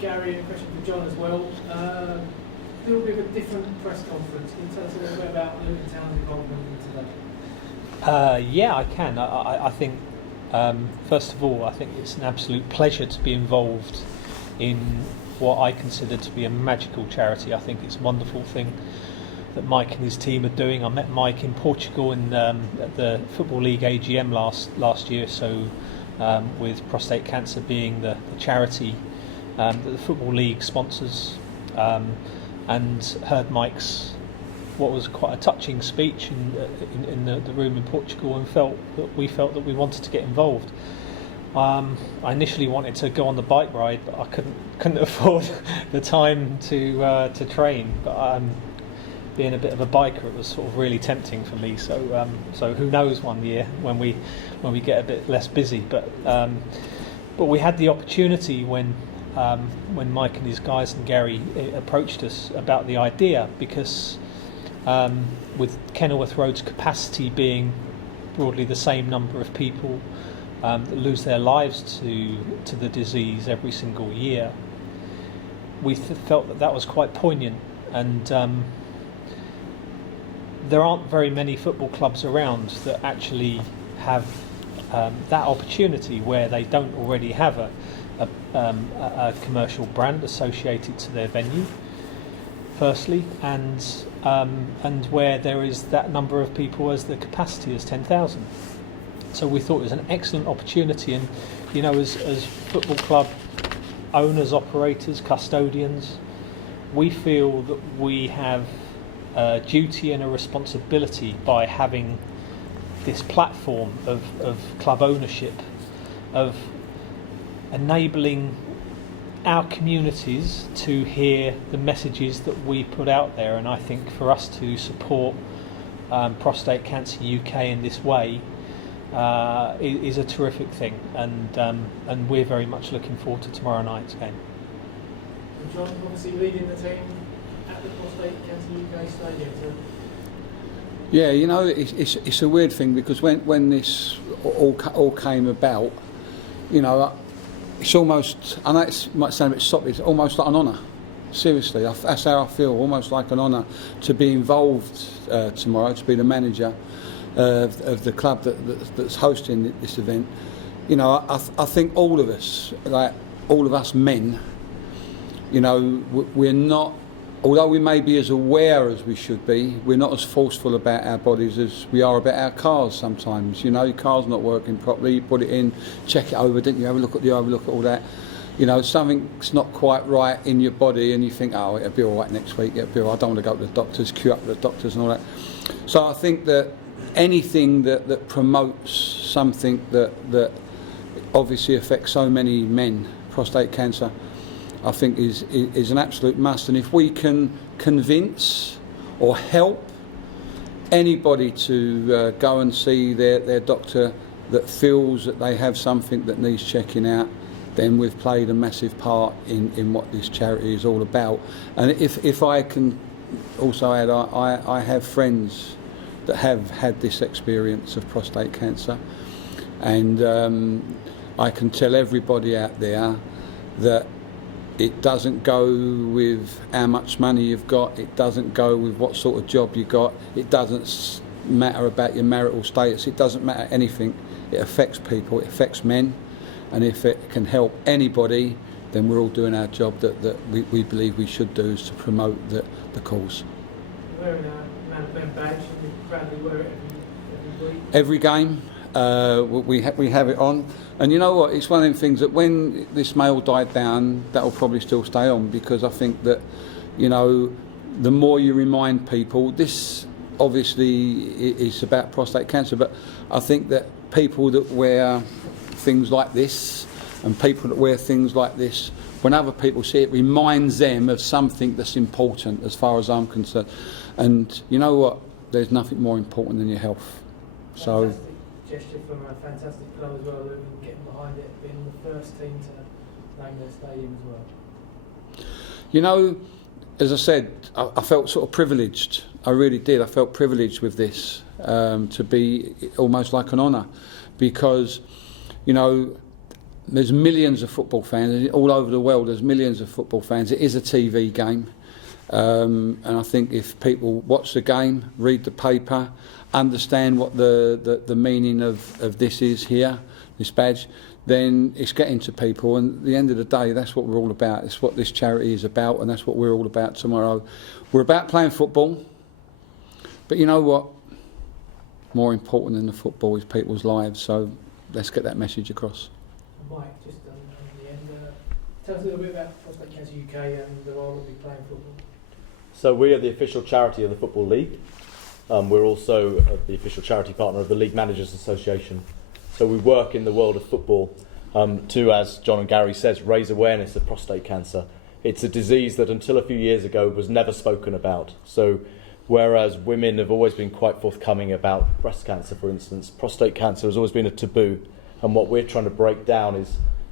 Gary, and a question for John as well. A little bit of a different press conference. Can you tell us a little bit about Luton Town's involvement in today? Yeah, I can. I think, first of all, I think it's an absolute pleasure to be involved in what I consider to be a magical charity. I think it's a wonderful thing that Mike and his team are doing. I met Mike in Portugal at the Football League AGM last year, so with prostate cancer being the charity that the Football League sponsors, and heard Mike's what was quite a touching speech in the room in Portugal, and we felt that we wanted to get involved. I initially wanted to go on the bike ride, but I couldn't afford the time to train. But being a bit of a biker, it was sort of really tempting for me. So who knows, one year when we get a bit less busy. But we had the opportunity when Mike and his guys and Gary approached us about the idea, because with Kenilworth Road's capacity being broadly the same number of people that lose their lives to the disease every single year, we felt that was quite poignant. And there aren't very many football clubs around that actually have that opportunity, where they don't already have a commercial brand associated to their venue, firstly, and where there is that number of people as the capacity is 10,000. So we thought it was an excellent opportunity, and as football club owners, operators, custodians, we feel that we have a duty and a responsibility by having this platform of club ownership, of enabling our communities to hear the messages that we put out there. And I think for us to support Prostate Cancer UK in this way is a terrific thing, and we're very much looking forward to tomorrow night's game. And John, obviously leading the team at the Prostate Cancer UK stadium. So yeah, it's a weird thing, because when this all came about, it's almost, I know it might sound a bit soppy, it's almost like an honour. Seriously, that's how I feel, almost like an honour to be involved tomorrow, to be the manager of the club that's hosting this event. I think all of us, like all of us men, we're not, although we may be as aware as we should be, we're not as forceful about our bodies as we are about our cars sometimes. Your car's not working properly, you put it in, check it over, didn't you? Have a look at all that. Something's not quite right in your body, and you think, oh, it'll be all right next week, I don't want to go to the doctors, queue up with the doctors and all that. So I think that anything that promotes something that obviously affects so many men, prostate cancer, I think is an absolute must. And if we can convince or help anybody to go and see their doctor that feels that they have something that needs checking out, then we've played a massive part in what this charity is all about. And if I can also add, I have friends that have had this experience of prostate cancer, and I can tell everybody out there that it doesn't go with how much money you've got, it doesn't go with what sort of job you got, it doesn't matter about your marital status, it doesn't matter anything. It affects people, it affects men, and if it can help anybody, then we're all doing our job that we believe we should do, is to promote the cause. You're wearing a Man of Ben badge, and you proudly wear it every week? Every game. We have it on, and you know what, it's one of them things that when this may all die down, that will probably still stay on, because I think that the more you remind people, this obviously is about prostate cancer, but I think that people that wear things like this and people that wear things like this, when other people see it, reminds them of something that's important, as far as I'm concerned. And you know what, there's nothing more important than your health. So Gesture from a fantastic club as well, Luton, getting behind it, being the first team to name their stadium as well. As I said, I felt sort of privileged. I really did. I felt privileged with this, to be almost like an honour, because, there's millions of football fans all over the world. There's millions of football fans. It is a TV game, and I think if people watch the game, read the paper, understand what the meaning of this is here, this badge, then it's getting to people. And at the end of the day, that's what we're all about. It's what this charity is about, and that's what we're all about tomorrow. We're about playing football, but you know what? More important than the football is people's lives. So let's get that message across. Mike, just on the end, tell us a little bit about Prostate Cancer UK and the role that we play in football. So we are the official charity of the Football League. We're also the official charity partner of the League Managers Association. So we work in the world of football to, as John and Gary says, raise awareness of prostate cancer. It's a disease that until a few years ago was never spoken about. So whereas women have always been quite forthcoming about breast cancer, for instance, prostate cancer has always been a taboo. And what we're trying to break down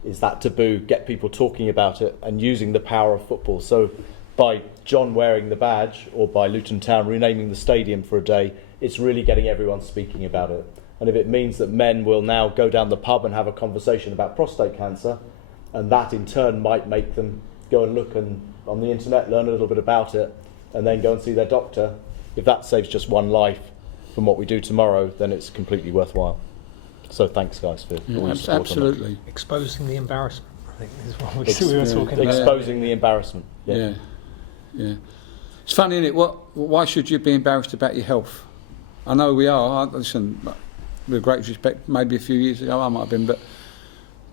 is that taboo, get people talking about it and using the power of football. So by John wearing the badge or by Luton Town renaming the stadium for a day, it's really getting everyone speaking about it. And if it means that men will now go down the pub and have a conversation about prostate cancer, and that in turn might make them go and look on the internet, learn a little bit about it, and then go and see their doctor, if that saves just one life from what we do tomorrow, then it's completely worthwhile. So thanks, guys, for all your support. Absolutely. Exposing the embarrassment, I think, is what we were talking about. Exposing the embarrassment. Yeah. It's funny, isn't it? Why should you be embarrassed about your health? I know we are. Listen, with great respect, maybe a few years ago I might have been, but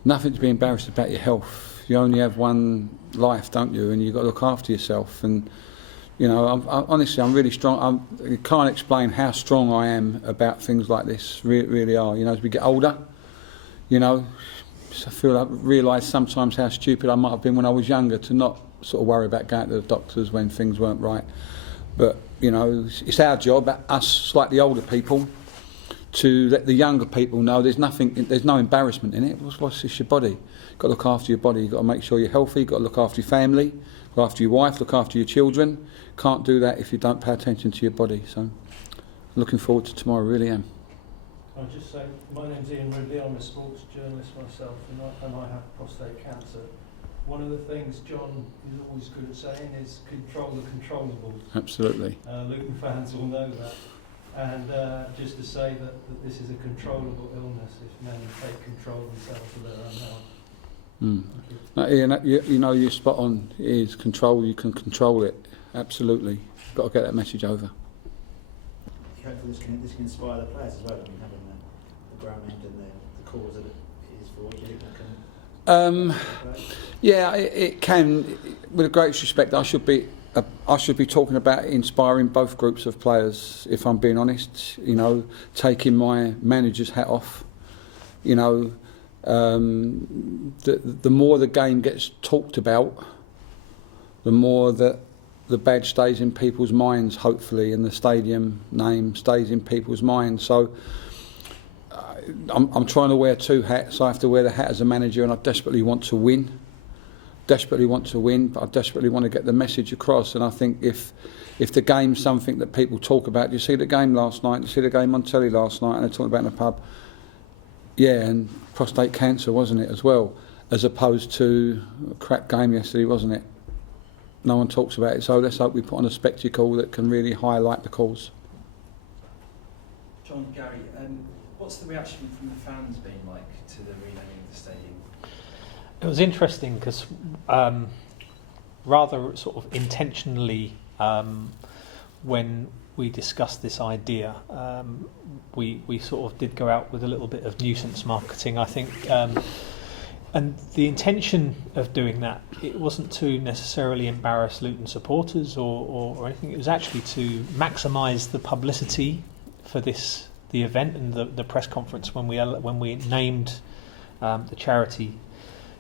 nothing to be embarrassed about your health. You only have one life, don't you? And you've got to look after yourself. And you know, honestly, I'm really strong. I can't explain how strong I am about things like this. Really are. You know, as we get older, you know, I realise sometimes how stupid I might have been when I was younger to not sort of worry about going to the doctors when things weren't right. But you know, it's our job, us slightly older people, to let the younger people know there's no embarrassment in it. What's this? Your body. You've got to look after your body. You've got to make sure you're healthy. You've got to look after your family, look after your wife, look after your children. Can't do that if you don't pay attention to your body. So, looking forward to tomorrow. Really am. I'll just say, my name's Ian Ridley. I'm a sports journalist myself, and I have prostate cancer. One of the things John is always good at saying is control the controllables. Absolutely. Luton fans will know that. And just to say that this is a controllable illness if men take control themselves of their own health. Ian, you know, you're spot on. It is control. You can control it. Absolutely. Got to get that message over. Hopefully this can inspire the players as well. I mean, having the ground end and the cause that it is for. Do you think that can? Yeah, it can. With great respect, I should be talking about inspiring both groups of players. If I'm being honest, you know, taking my manager's hat off. You know, the more the game gets talked about, the more that the badge stays in people's minds, hopefully, and the stadium name stays in people's minds. So I'm trying to wear two hats. I have to wear the hat as a manager, and I desperately want to win. But I desperately want to get the message across. And I think if the game's something that people talk about, you see the game last night, you see the game on telly last night, and they're talking about in the pub. Yeah, and prostate cancer, wasn't it, as well, as opposed to a crap game yesterday, wasn't it? No one talks about it, so let's hope we put on a spectacle that can really highlight the cause. John, Gary, what's the reaction from the fans been like to the renaming of the stadium? It was interesting because rather sort of intentionally, when we discussed this idea, we sort of did go out with a little bit of nuisance marketing, I think. And the intention of doing that, it wasn't to necessarily embarrass Luton supporters or anything. It was actually to maximise the publicity for the event and the press conference when we named the charity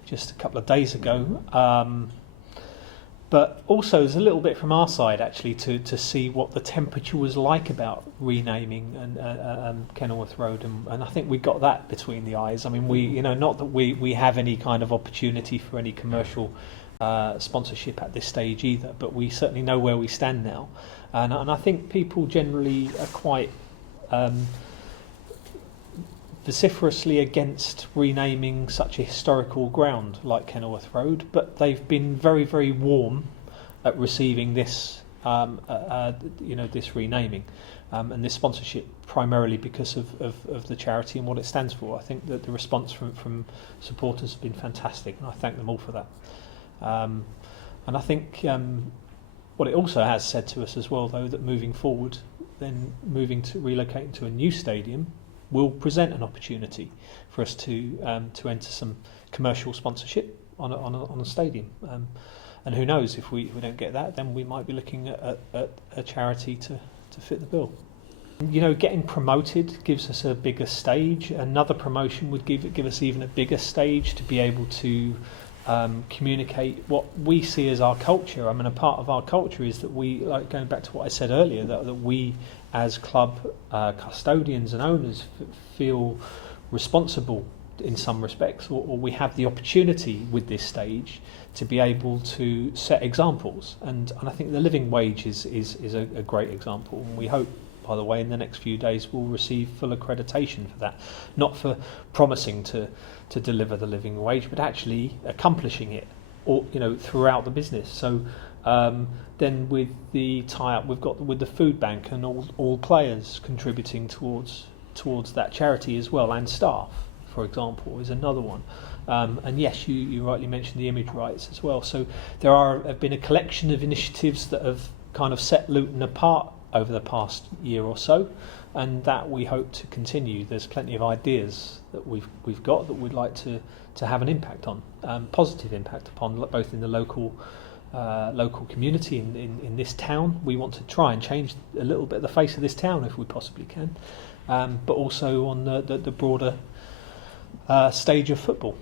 just a couple of days ago. But also there's a little bit from our side actually to see what the temperature was like about renaming and Kenilworth Road, and I think we got that between the eyes. I mean, not that we have any kind of opportunity for any commercial sponsorship at this stage either, but we certainly know where we stand now, and I think people generally are quite vociferously against renaming such a historical ground like Kenilworth Road, but they've been very, very warm at receiving this, this renaming and this sponsorship, primarily because of the charity and what it stands for. I think that the response from supporters has been fantastic, and I thank them all for that. And I think what it also has said to us as well, though, that moving forward, then relocating to a new stadium will present an opportunity for us to enter some commercial sponsorship on a stadium. And who knows, if we don't get that, then we might be looking at a charity to fit the bill. Getting promoted gives us a bigger stage. Another promotion would give us even a bigger stage to be able to communicate what we see as our culture. I mean, a part of our culture is that we, like going back to what I said earlier, that we as club custodians and owners feel responsible in some respects, or we have the opportunity with this stage to be able to set examples. And I think the living wage is a great example, and we hope, by the way, in the next few days we'll receive full accreditation for that, not for promising to deliver the living wage, but actually accomplishing it, or throughout the business. So then with the tie-up we've got with the food bank and all players contributing towards that charity as well, and staff, for example, is another one. And yes, you rightly mentioned the image rights as well. So there have been a collection of initiatives that have kind of set Luton apart over the past year or so, and that we hope to continue. There's plenty of ideas that we've got that we'd like to have an impact on, positive impact upon, both in the local community in this town. We want to try and change a little bit the face of this town if we possibly can, but also on the broader stage of football.